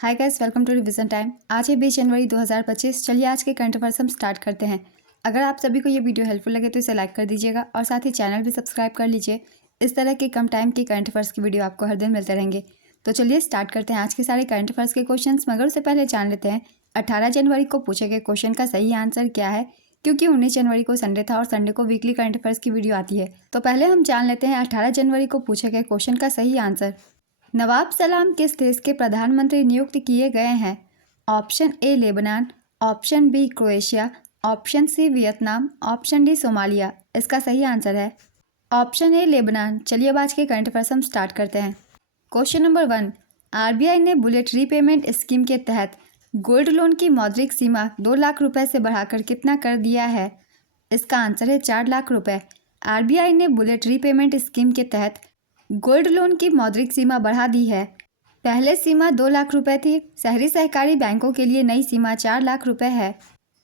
Hi guys, welcome to revision time. आज है 20 जनवरी 2025। चलिए आज के करंट अफेयर्स हम स्टार्ट करते हैं। अगर आप सभी को ये वीडियो हेल्पफुल लगे तो इसे लाइक कर दीजिएगा और साथ ही चैनल भी सब्सक्राइब कर लीजिए। इस तरह के कम टाइम की करंट अफेयर्स की वीडियो आपको हर दिन मिलते रहेंगे। तो चलिए स्टार्ट करते हैं आज के सारे करंट अफेयर्स के क्वेश्चन। मगर उससे पहले जान लेते हैं 18 जनवरी को पूछे गए क्वेश्चन का सही आंसर क्या है, क्योंकि 19 जनवरी को संडे था और संडे को वीकली करंट अफेयर्स की वीडियो आती है। तो पहले हम जान लेते हैं 18 जनवरी को पूछे गए क्वेश्चन का सही आंसर। नवाब सलाम किस देश के प्रधानमंत्री नियुक्त किए गए हैं? Option A Lebanon, option B Croatia, option C Vietnam, option D Somalia. इसका सही आंसर है ऑप्शन ए लेबनान। चलिए अब आज के करंट अफेयर्स हम स्टार्ट करते हैं। क्वेश्चन नंबर 1, आरबीआई ने बुलेट रीपेमेंट स्कीम के तहत गोल्ड लोन की मौद्रिक सीमा 2 लाख रुपए से बढ़ाकर कितना कर दिया है? इसका आंसर है 4 लाख रुपए। आरबीआई ने बुलेट रीपेमेंट स्कीम के तहत गोल्ड लोन की मौद्रिक सीमा बढ़ा दी है। पहले सीमा 2 लाख रुपए थी। शहरी सहकारी बैंकों के लिए नई सीमा 4 लाख रुपए है।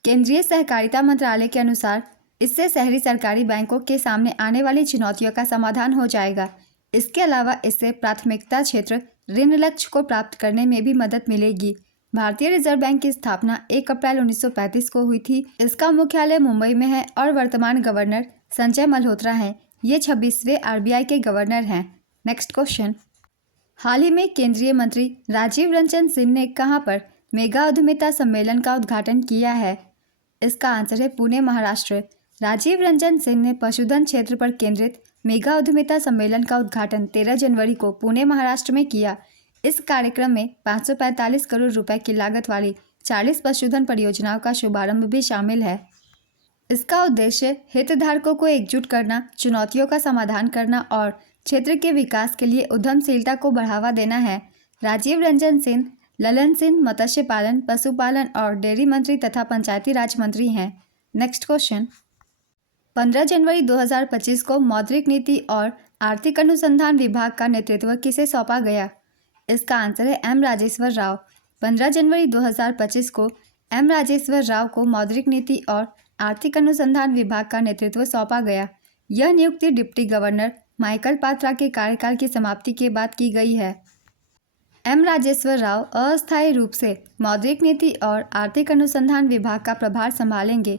केंद्रीय सहकारिता मंत्रालय के अनुसार इससे शहरी सरकारी बैंकों के सामने आने वाली चुनौतियों का समाधान हो जाएगा। इसके अलावा इससे प्राथमिकता क्षेत्र ऋण लक्ष्य को प्राप्त करने में भी मदद मिलेगी। भारतीय रिजर्व बैंक की स्थापना 1 अप्रैल 1935 को हुई थी। इसका मुख्यालय मुंबई में है और वर्तमान गवर्नर संजय मल्होत्रा हैं। ये 26वें आरबीआई के गवर्नर हैं। नेक्स्ट क्वेश्चन, हाल ही में केंद्रीय मंत्री राजीव रंजन सिंह ने कहां पर मेगा उद्यमिता सम्मेलन का उद्घाटन किया है? इसका आंसर है पुणे, महाराष्ट्र। राजीव रंजन सिंह ने पशुधन क्षेत्र पर केंद्रित मेगा उद्यमिता सम्मेलन का उद्घाटन 13 जनवरी को पुणे, महाराष्ट्र में किया। इस कार्यक्रम में 545 करोड़ रुपए की लागत वाली 40 पशुधन परियोजनाओं का शुभारंभ भी शामिल है। इसका उद्देश्य हितधारकों को एकजुट करना, चुनौतियों का समाधान करना और क्षेत्र के विकास के लिए उद्यमशीलता को बढ़ावा देना है। राजीव रंजन सिंह ललन सिंह मत्स्य पालन, पशुपालन और डेयरी मंत्री तथा पंचायती राज मंत्री हैं। नेक्स्ट क्वेश्चन, 15 जनवरी 2025 को मौद्रिक नीति और आर्थिक अनुसंधान विभाग का नेतृत्व किसे सौंपा गया? इसका आंसर है एम राजेश्वर राव। 15 जनवरी 2025 को एम राजेश्वर राव को मौद्रिक नीति और आर्थिक अनुसंधान विभाग का नेतृत्व सौंपा गया। यह नियुक्ति डिप्टी गवर्नर माइकल पात्रा के कार्यकाल की समाप्ति के बाद की गई है। एम राजेश्वर राव अस्थायी रूप से मौद्रिक नीति और आर्थिक अनुसंधान विभाग का प्रभार संभालेंगे।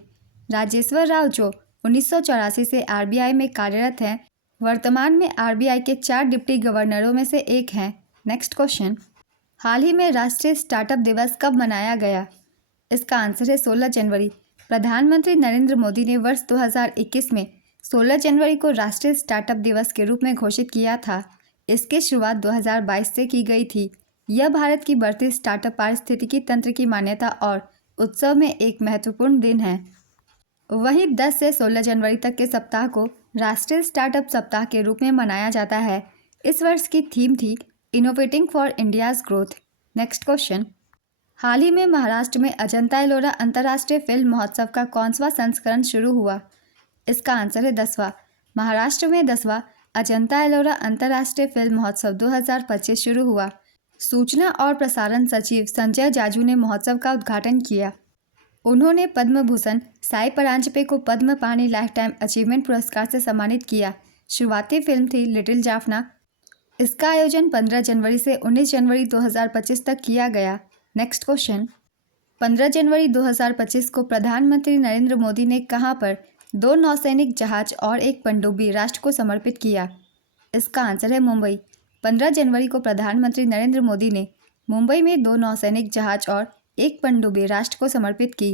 राजेश्वर राव, जो 1984 से आरबीआई में कार्यरत हैं, वर्तमान में आरबीआई के 4 डिप्टी गवर्नरों में से एक हैं। नेक्स्ट क्वेश्चन, हाल ही में राष्ट्रीय स्टार्टअप दिवस कब मनाया गया? इसका आंसर है 16 जनवरी। प्रधानमंत्री नरेंद्र मोदी ने वर्ष 2021 में 16 जनवरी को राष्ट्रीय स्टार्टअप दिवस के रूप में घोषित किया था। इसकी शुरुआत 2022 से की गई थी। यह भारत की बढ़ती स्टार्टअप पारिस्थितिकी तंत्र की मान्यता और उत्सव में एक महत्वपूर्ण दिन है। वहीं 10 से 16 जनवरी तक के सप्ताह को राष्ट्रीय स्टार्टअप सप्ताह के रूप में मनाया जाता है। इस वर्ष की थीम थी innovating for India's growth. Next question, हाल ही में महाराष्ट्र में अजंता एलोरा अंतर्राष्ट्रीय फिल्म महोत्सव का कौनसा संस्करण शुरू हुआ? इसका आंसर है 10वां। महाराष्ट्र में 10वां अजंता एलोरा अंतर्राष्ट्रीय फिल्म महोत्सव 2025 शुरू हुआ। सूचना और प्रसारण सचिव संजय जाजू ने महोत्सव का उद्घाटन किया। उन्होंने पद्म भूषण साई परांजपे को पद्म पाणि लाइफ टाइम अचीवमेंट पुरस्कार से सम्मानित किया। शुरुआती फिल्म थी लिटिल जाफना। इसका आयोजन 15 जनवरी से 19 जनवरी 2025 तक किया गया। नेक्स्ट क्वेश्चन, 15 जनवरी 2025 को प्रधानमंत्री नरेंद्र मोदी ने कहां पर 2 नौसैनिक जहाज और एक पनडुब्बी राष्ट्र को समर्पित किया? इसका आंसर है मुंबई। 15 जनवरी को प्रधानमंत्री नरेंद्र मोदी ने मुंबई में 2 नौसैनिक जहाज और एक पनडुब्बी राष्ट्र को समर्पित की।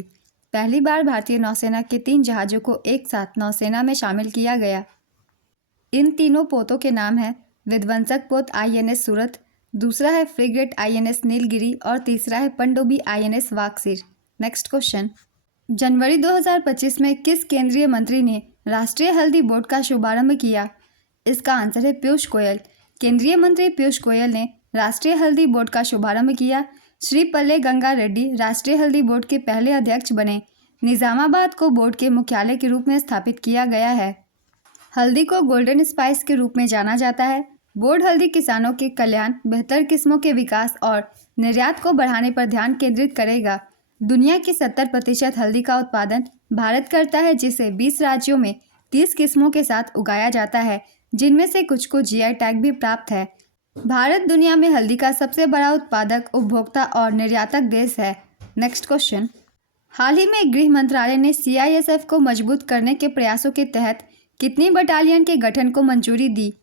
पहली बार भारतीय नौसेना के 3 जहाज़ों को एक साथ नौसेना में शामिल किया गया। इन तीनों पोतों के नाम हैं विध्वंसक पोत आईएनएस सूरत, दूसरा है फ्रिगेट आईएनएस नीलगिरी और तीसरा है पनडुब्बी आईएनएस वाकसीर। नेक्स्ट क्वेश्चन, जनवरी 2025 में किस केंद्रीय मंत्री ने राष्ट्रीय हल्दी बोर्ड का शुभारंभ किया? इसका आंसर है पीयूष गोयल। केंद्रीय मंत्री पीयूष गोयल ने राष्ट्रीय हल्दी बोर्ड का शुभारंभ किया। श्री पल्ले गंगा रेड्डी राष्ट्रीय हल्दी बोर्ड के पहले अध्यक्ष बने। निजामाबाद को बोर्ड के मुख्यालय के रूप में स्थापित किया गया है। हल्दी को गोल्डन स्पाइस के रूप में जाना जाता है। बोर्ड हल्दी किसानों के कल्याण, बेहतर किस्मों के विकास और निर्यात को बढ़ाने पर ध्यान केंद्रित करेगा। दुनिया की 70% हल्दी का उत्पादन भारत करता है, जिसे 20 राज्यों में 30 किस्मों के साथ उगाया जाता है, जिनमें से कुछ को जीआई टैग भी प्राप्त है। भारत दुनिया में हल्दी का सबसे बड़ा उत्पादक, उपभोक्ता और निर्यातक देश है। Next question. हाल ही में गृह मंत्रालय ने सीआईएसएफ को मजबूत करने के प्रयासों के तहत कितनी बटालियन के गठन को मंजूरी दी?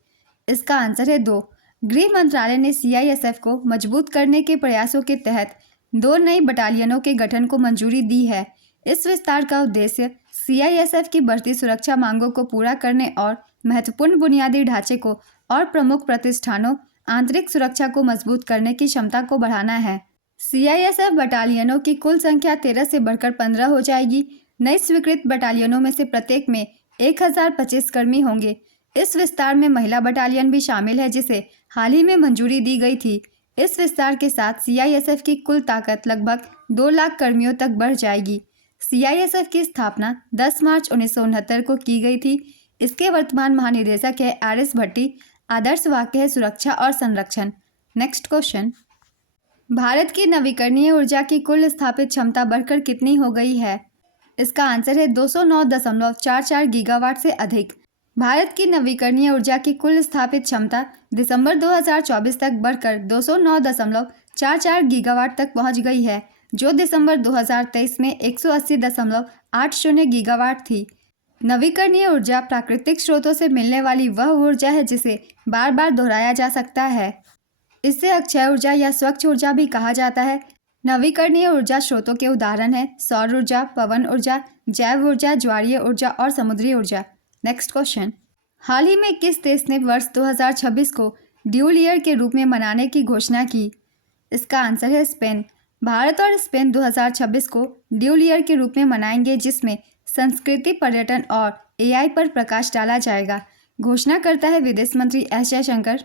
इसका आंसर है 2। गृह मंत्रालय ने सीआईएसएफ को मजबूत करने के प्रयासों के तहत 2 नई बटालियनों के गठन को मंजूरी दी है। इस विस्तार का उद्देश्य सीआईएसएफ की बढ़ती सुरक्षा मांगों को पूरा करने और महत्वपूर्ण बुनियादी ढांचे को और प्रमुख प्रतिष्ठानों, आंतरिक सुरक्षा को मजबूत करने की क्षमता को बढ़ाना है। सीआईएसएफ बटालियनों की कुल संख्या 13 से बढ़कर 15 हो जाएगी। नई स्वीकृत बटालियनों में से प्रत्येक में 1025 कर्मी होंगे। इस विस्तार में महिला बटालियन भी शामिल है, जिसे हाल ही में मंजूरी दी गई थी। इस विस्तार के साथ सीआईएसएफ की कुल ताकत लगभग 2 लाख कर्मियों तक बढ़ जाएगी। सीआईएसएफ की स्थापना 10 मार्च 1969 को की गई थी। इसके वर्तमान महानिदेशक है आर.एस. भट्टी। आदर्श वाक्य है सुरक्षा और संरक्षण। Next question. भारत की नवीकरणीय ऊर्जा की कुल स्थापित क्षमता बढ़कर कितनी हो गई है? इसका आंसर है 209.44 गीगावाट से अधिक। भारत की नवीकरणीय ऊर्जा की कुल स्थापित क्षमता दिसंबर 2024 तक बढ़कर 209.44 गीगावाट तक पहुंच गई है, जो दिसंबर 2023 में 180.80 गीगावाट थी। नवीकरणीय ऊर्जा प्राकृतिक स्रोतों से मिलने वाली वह ऊर्जा है जिसे बार बार दोहराया जा सकता है। इसे अक्षय ऊर्जा या स्वच्छ ऊर्जा भी कहा जाता है। नवीकरणीय ऊर्जा स्रोतों के उदाहरण हैं सौर ऊर्जा, पवन ऊर्जा, जैव ऊर्जा, ज्वारीय ऊर्जा और समुद्री ऊर्जा। Next question. हाल ही में किस देश ने वर्ष 2026 को ड्यूल ईयर के रूप में मनाने की घोषणा की? इसका आंसर है स्पेन। भारत और स्पेन 2026 को ड्यूल ईयर के रूप में मनाएंगे, जिसमें संस्कृति, पर्यटन और एआई पर प्रकाश डाला जाएगा। घोषणा करता है विदेश मंत्री एस जयशंकर।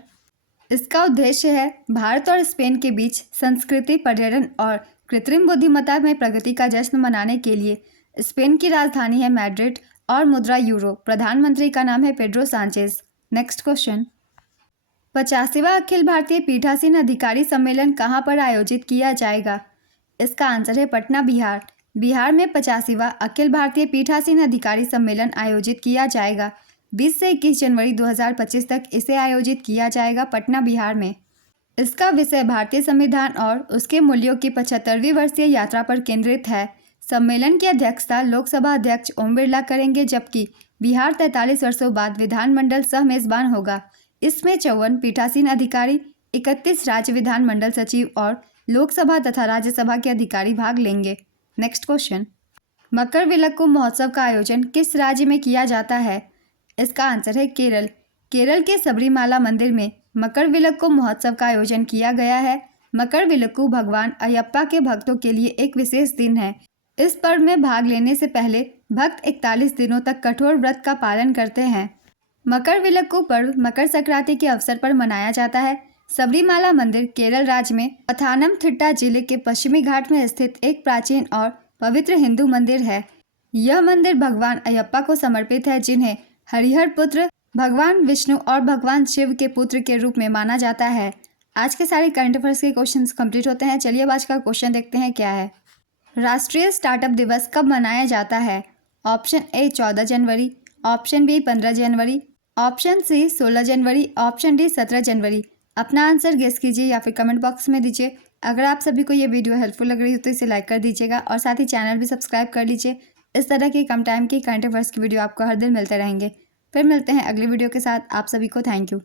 इसका उद्देश्य है भारत और स्पेन के बीच संस्कृति, पर्यटन और कृत्रिम बुद्धिमत्ता में प्रगति का जश्न मनाने के लिए। स्पेन की राजधानी है मैड्रिड और मुद्रा यूरो। प्रधानमंत्री का नाम है पेड्रो सांचेज। Next question. 50वां अखिल भारतीय पीठासीन अधिकारी सम्मेलन कहाँ पर आयोजित किया जाएगा? इसका आंसर है पटना, बिहार। बिहार में 50वां अखिल भारतीय पीठासीन अधिकारी सम्मेलन आयोजित किया जाएगा। 20 से 21 जनवरी 2025 तक इसे आयोजित किया जाएगा पटना, बिहार में। इसका विषय भारतीय संविधान और उसके मूल्यों की 75वीं वर्षीय यात्रा पर केंद्रित है। सम्मेलन की अध्यक्षता लोकसभा अध्यक्ष ओम बिरला करेंगे, जबकि बिहार 43 वर्षों बाद विधानमंडल सह मेजबान होगा। इसमें 54 पीठासीन अधिकारी, 31 राज्य विधानमंडल सचिव और लोकसभा तथा राज्यसभा के अधिकारी भाग लेंगे। Next question. मकरविलक्कू महोत्सव का आयोजन किस राज्य में किया जाता है? इसका आंसर है केरल। केरल के सबरीमाला मंदिर में मकरविलक्कू महोत्सव का आयोजन किया गया है। मकरविलक्कू भगवान अयप्पा के भक्तों के लिए एक विशेष दिन है। इस पर्व में भाग लेने से पहले भक्त 41 दिनों तक कठोर व्रत का पालन करते हैं। मकरविलक्कू पर्व मकर संक्रांति के अवसर पर मनाया जाता है। सबरीमाला मंदिर केरल राज्य में पथानमथिट्टा जिले के पश्चिमी घाट में स्थित एक प्राचीन और पवित्र हिंदू मंदिर है। यह मंदिर भगवान अयप्पा को समर्पित है, जिन्हें हरिहर पुत्र, भगवान विष्णु और भगवान शिव के पुत्र के रूप में माना जाता है। आज के सारे करंट अफेयर्स के क्वेश्चंस कंप्लीट होते हैं। चलिए अब आज का क्वेश्चन देखते हैं क्या है। राष्ट्रीय स्टार्टअप दिवस कब मनाया जाता है? ऑप्शन ए 14 जनवरी, ऑप्शन बी 15 जनवरी, ऑप्शन सी 16 जनवरी, ऑप्शन डी 17 जनवरी। अपना आंसर गेस कीजिए या फिर कमेंट बॉक्स में दीजिए। अगर आप सभी को ये वीडियो हेल्पफुल लग रही हो तो इसे लाइक कर दीजिएगा और साथ ही चैनल भी सब्सक्राइब कर लीजिए। इस तरह की कम टाइम की करंट अफेयर्स की वीडियो आपको हर दिन मिलते रहेंगे। फिर मिलते हैं अगली वीडियो के साथ। आप सभी को थैंक यू।